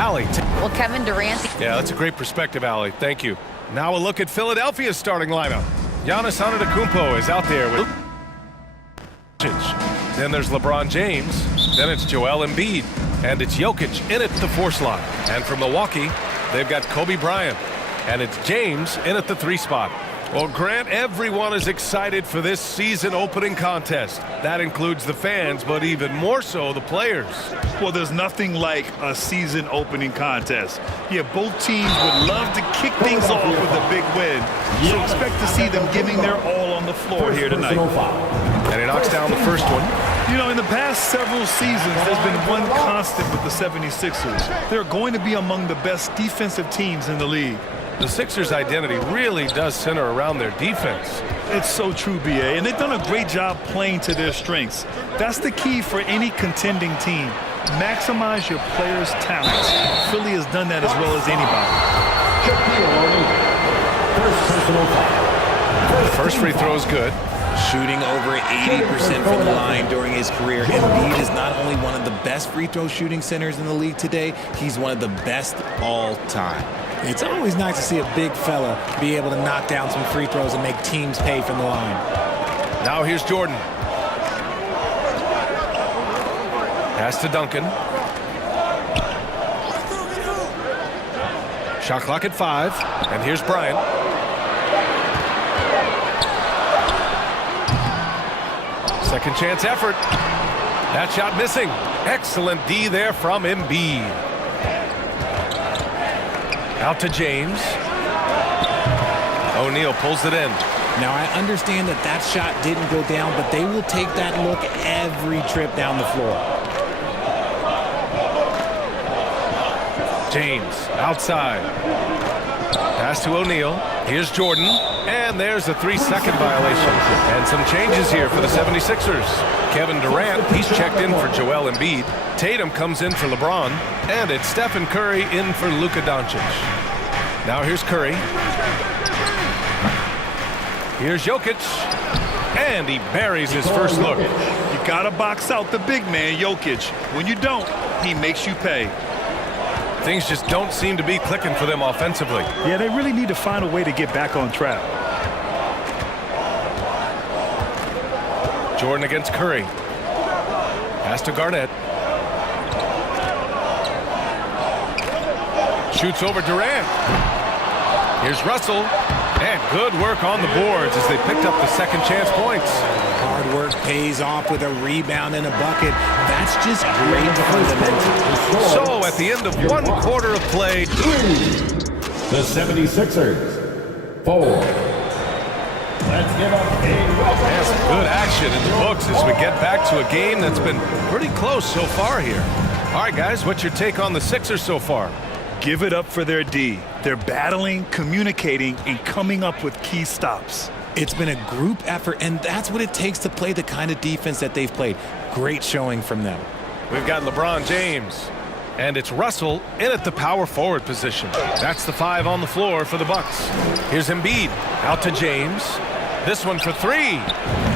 Allie. Well, Kevin Durant. Yeah, that's a great perspective, Allie. Thank you. Now a look at Philadelphia's starting lineup. Giannis Antetokounmpo is out there with then there's LeBron James. Then it's Joel Embiid. And it's Jokic in at the 4 slot. And from Milwaukee, they've got Kobe Bryant. And it's James in at the 3 spot. Well, Grant, everyone is excited for this season opening contest. That includes the fans, but even more so the players. Well, there's nothing like a season opening contest. Yeah, both teams would love to kick things off with a big win. So expect to see them giving their all on the floor here tonight. And he knocks down the first one. You know, in the past several seasons, there's been one constant with the 76ers. They're going to be among the best defensive teams in the league. The Sixers' identity really does center around their defense. It's so true, B.A., and they've done a great job playing to their strengths. That's the key for any contending team. Maximize your players' talents. Philly has done that as well as anybody. First free throw is good. Shooting over 80% from the line during his career. Embiid is not only one of the best free throw shooting centers in the league today, he's one of the best all time. It's always nice to see a big fella be able to knock down some free throws and make teams pay from the line. Now here's Jordan. Pass to Duncan. Shot clock at 5. And here's Bryant. Second chance effort. That shot missing. Excellent D there from Embiid. Out to James. O'Neal pulls it in. Now, I understand that that shot didn't go down, but they will take that look every trip down the floor. James outside. Pass to O'Neal. Here's Jordan. And there's a 3-second violation. And some changes here for the 76ers. Kevin Durant, he's checked in for Joel Embiid. Tatum comes in for LeBron. And it's Stephen Curry in for Luka Doncic. Now here's Curry. Here's Jokic. And he buries his first look. You got to box out the big man, Jokic. When you don't, he makes you pay. Things just don't seem to be clicking for them offensively. Yeah, they really need to find a way to get back on track. Jordan against Curry. Pass to Garnett. Shoots over Durant. Here's Russell. And good work on the boards as they picked up the second chance points. Hard work pays off with a rebound and a bucket. That's just great fundamentals. So at the end of 1 quarter of play, the 76ers 4. Let's give up a some good action in the books as we get back to a game that's been pretty close so far here. All right, guys, what's your take on the Sixers so far? Give it up for their D. They're battling, communicating, and coming up with key stops. It's been a group effort, and that's what it takes to play the kind of defense that they've played. Great showing from them. We've got LeBron James, and it's Russell in at the power forward position. That's the 5 on the floor for the Bucks. Here's Embiid out to James. This one for 3.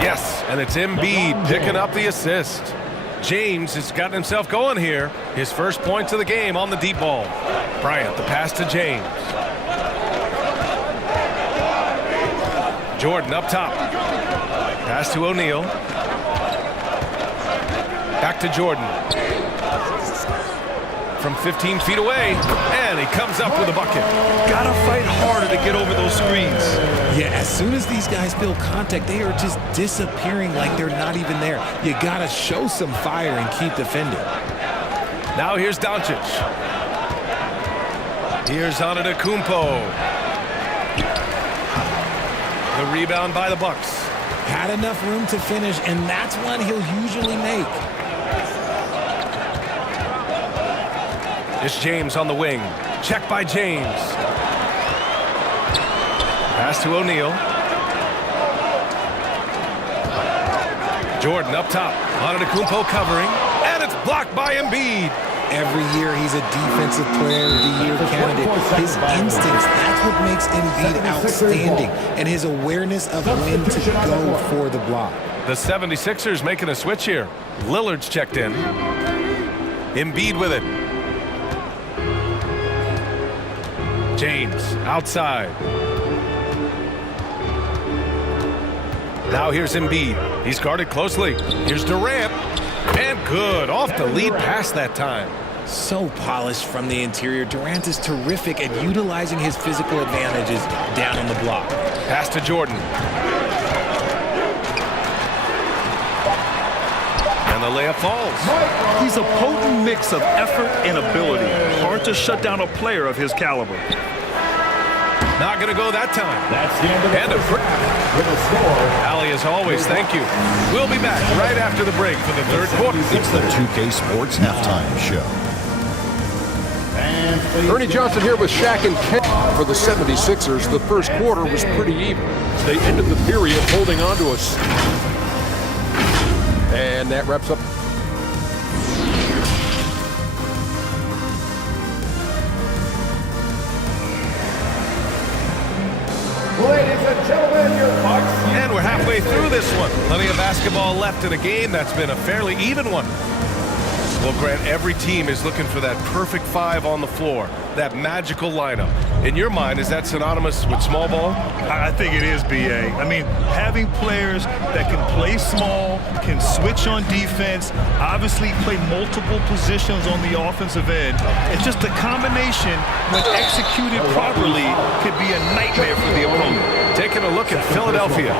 Yes, and it's Embiid picking up the assist. James has gotten himself going here. His first points of the game on the deep ball. Bryant, the pass to James. Jordan up top. Pass to O'Neal. Back to Jordan. From 15 feet away, and he comes up with a bucket. Gotta fight harder to get over those screens. Yeah, as soon as these guys feel contact, they are just disappearing like they're not even there. You gotta show some fire and keep defending. Now here's Doncic. Here's Antetokounmpo. The rebound by the Bucks. Had enough room to finish, and that's one he'll usually make. It's James on the wing. Check by James. Pass to O'Neal. Jordan up top. Antetokounmpo covering. And it's blocked by Embiid. Every year he's a defensive player of the year candidate. His instincts, that's what makes Embiid outstanding. And his awareness of when to go for the block. The 76ers making a switch here. Lillard's checked in. Embiid with it. James outside. Now here's Embiid. He's guarded closely. Here's Durant. And good. Off the lead pass that time. So polished from the interior. Durant is terrific at utilizing his physical advantages down on the block. Pass to Jordan. And the layup falls. He's a potent mix of effort and ability. Hard to shut down a player of his caliber. Not going to go that time. That's the end of the And a first half with a score. Allie, as always, thank you. We'll be back right after the break for the third quarter. It's the 2K Sports Halftime Show. Ernie Johnson here with Shaq and Ken for the 76ers. The first quarter was pretty even. They ended the period holding on to us. And that wraps up. Ladies and gentlemen, your Bucks. And we're halfway through this one. Plenty of basketball left in a game that's been a fairly even one. Well, Grant, every team is looking for that perfect five on the floor, that magical lineup. In your mind, is that synonymous with small ball? I think it is, B.A. I mean, having players that can play small, can switch on defense, obviously play multiple positions on the offensive end. It's just a combination, when executed properly, could be a nightmare for the opponent. Taking a look at Philadelphia.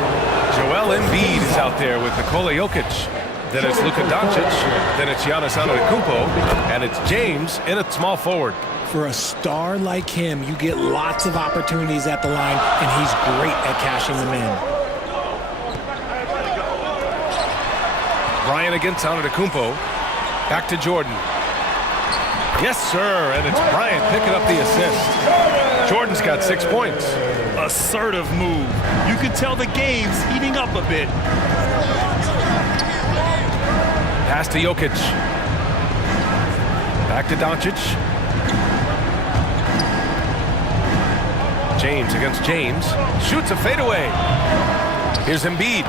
Joel Embiid is out there with Nikola Jokic. Then it's Luka Doncic. Then it's Giannis Antetokounmpo. And it's James in at small forward. For a star like him, you get lots of opportunities at the line, and he's great at cashing them in. Bryant against Antetokounmpo. Back to Jordan. Yes, sir. And it's Bryant picking up the assist. Jordan's got 6 points. Assertive move. You can tell the game's heating up a bit. Pass to Jokic. Back to Doncic. James against James. Shoots a fadeaway. Here's Embiid.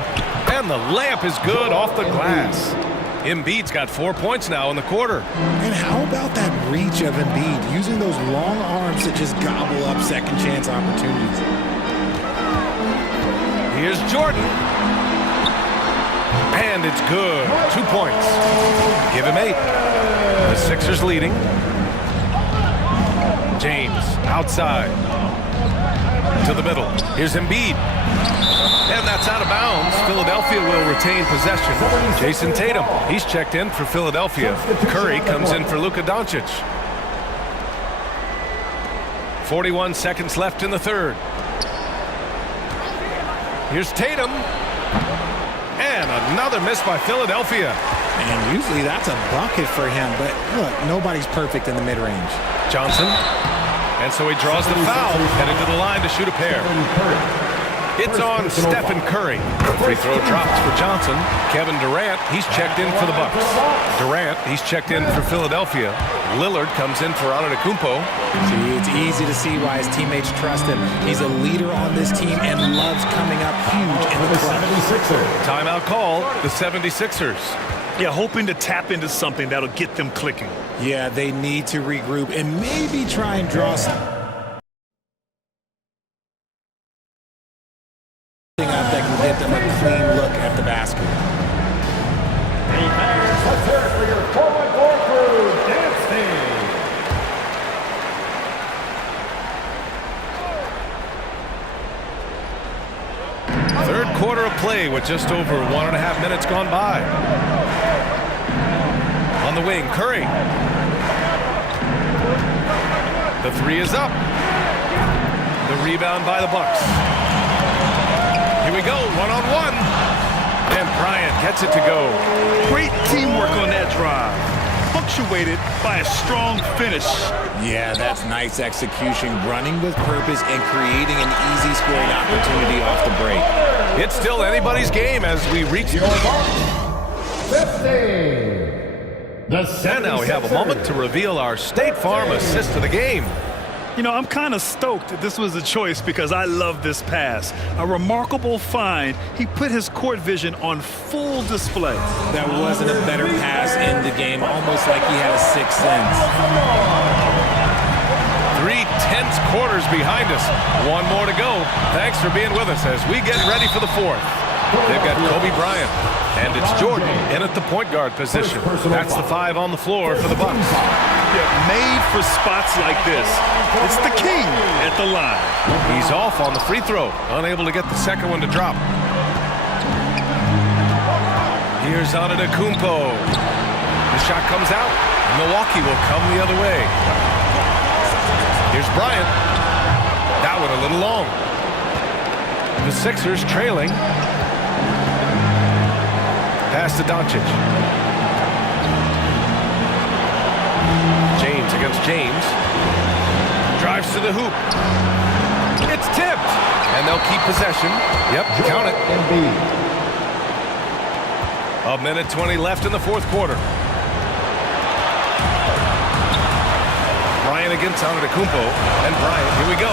And the layup is good off the glass. Embiid's got 4 points now in the quarter. And how about that reach of Embiid, using those long arms to just gobble up second chance opportunities? Here's Jordan. And it's good. 2 points. Give him 8. The Sixers leading. James outside. To the middle. Here's Embiid. And that's out of bounds. Philadelphia will retain possession. Jason Tatum. He's checked in for Philadelphia. Curry comes in for Luka Doncic. 41 seconds left in the third. Here's Tatum. And another miss by Philadelphia. And usually that's a bucket for him, but look, nobody's perfect in the mid-range. Johnson. And so he draws the foul, headed to the line to shoot a pair. It's on Stephen Curry. Free throw drops for Johnson. Kevin Durant, he's checked in for the Bucks. Durant, he's checked in for Philadelphia. Lillard comes in for Antetokounmpo. See, it's easy to see why his teammates trust him. He's a leader on this team and loves coming up huge in the clutch. 76ers. Timeout call, the 76ers. Yeah, hoping to tap into something that'll get them clicking. Yeah, they need to regroup and maybe try and draw something up that can get them a clean look at the basket. Hey fans, let's hear it for your 414 crew, Dance Team. Third quarter of play with just over 1.5 minutes gone by. On the wing, Curry. The three is up. The rebound by the Bucks. Here we go, one-on-one. And Bryant gets it to go. Great teamwork on that drive. Punctuated by a strong finish. Yeah, that's nice execution, running with purpose and creating an easy scoring opportunity off the break. It's still anybody's game as we reach. Your Bucks. 15. And now we have a moment to reveal our State Farm assist of the game. You know, I'm kind of stoked that this was a choice because I love this pass. A remarkable find. He put his court vision on full display. That wasn't a better pass in the game, almost like he had a sixth sense. 3/10 It's quarters behind us. One more to go. Thanks for being with us as we get ready for the fourth. They've got Kobe Bryant, and it's Jordan in at the point guard position. That's the 5 on the floor for the Bucks. Yeah, made for spots like this. It's the king at the line. He's off on the free throw, unable to get the second one to drop. Here's Antetokounmpo. The shot comes out. Milwaukee will come the other way. Here's Bryant. That one a little long. The Sixers trailing. Pass to Doncic. James against James. Drives to the hoop. It's tipped. And they'll keep possession. Yep, count it. A minute 20 left in the fourth quarter. Bryant against Antetokounmpo. And Bryant, here we go.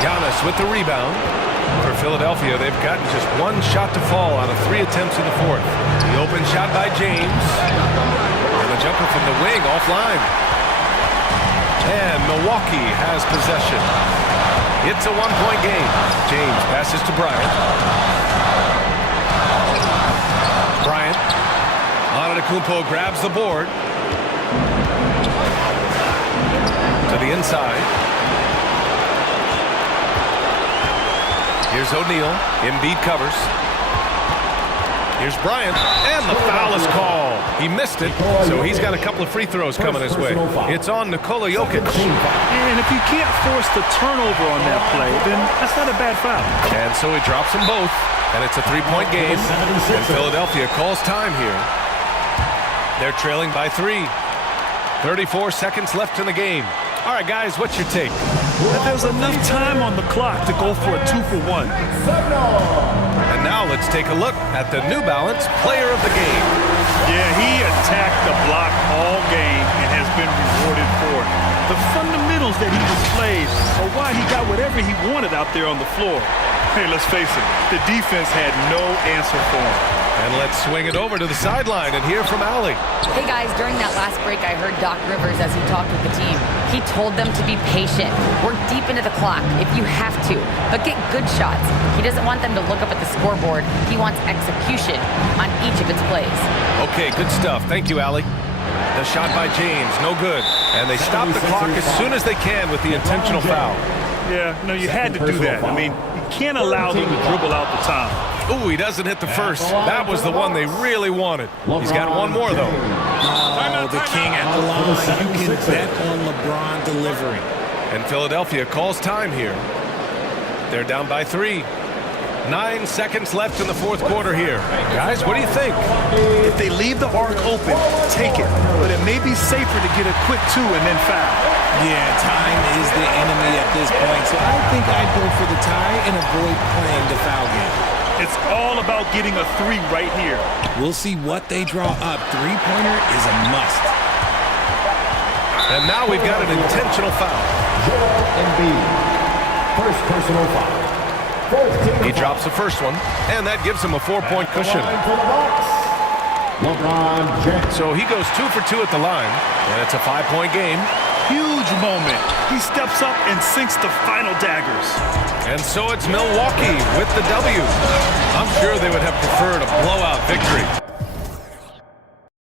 Giannis with the rebound. For Philadelphia, they've gotten just one shot to fall out of 3 attempts in the fourth. The open shot by James. And the jumper from the wing offline. And Milwaukee has possession. It's a one-point game. James passes to Bryant. Bryant. Antetokounmpo grabs the board. To the inside. Here's O'Neal. Embiid covers. Here's Bryant. And the foul is called. He missed it, so he's got a couple of free throws coming his way. It's on Nikola Jokic. And if you can't force the turnover on that play, then that's not a bad foul. And so he drops them both. And it's a 3-point game. And Philadelphia calls time here. They're trailing by 3. 34 seconds left in the game. All right, guys, what's your take? There's enough time on the clock to go for a 2-for-1. And now let's take a look at the New Balance Player of the Game. Yeah, he attacked the block all game and has been rewarded for it. The fundamentals that he displayed are why he got whatever he wanted out there on the floor. Hey, let's face it, the defense had no answer for him. And let's swing it over to the sideline and hear from Allie. Hey guys, during that last break, I heard Doc Rivers as he talked with the team. He told them to be patient. Work deep into the clock if you have to, but get good shots. He doesn't want them to look up at the scoreboard. He wants execution on each of its plays. Okay, good stuff. Thank you, Allie. The shot by James, no good. And they stop the clock as soon as they can with the intentional foul. Yeah, no, you had to do that. I mean, you can't allow them to dribble out the time. Ooh, he doesn't hit the first. That was the one they really wanted. He's got one more, though. Oh, the king at the line. You can bet on LeBron delivering. And Philadelphia calls time here. They're down by 3. 9 seconds left in the fourth quarter here. Guys, what do you think? If they leave the arc open, take it. But it may be safer to get a quick 2 and then foul. Yeah, time is the enemy at this point, so I think I'd go for the tie and avoid playing the foul game. It's all about getting a 3 right here. We'll see what they draw up. Three-pointer is a must. And now we've got an intentional foul. Embiid. First personal foul. He drops the first one, and that gives him a 4-point cushion. LeBron James. So he goes 2 for 2 at the line, and it's a 5-point game. Huge moment. He steps up and sinks the final daggers. And so it's Milwaukee with the W. I'm sure they would have preferred a blowout victory.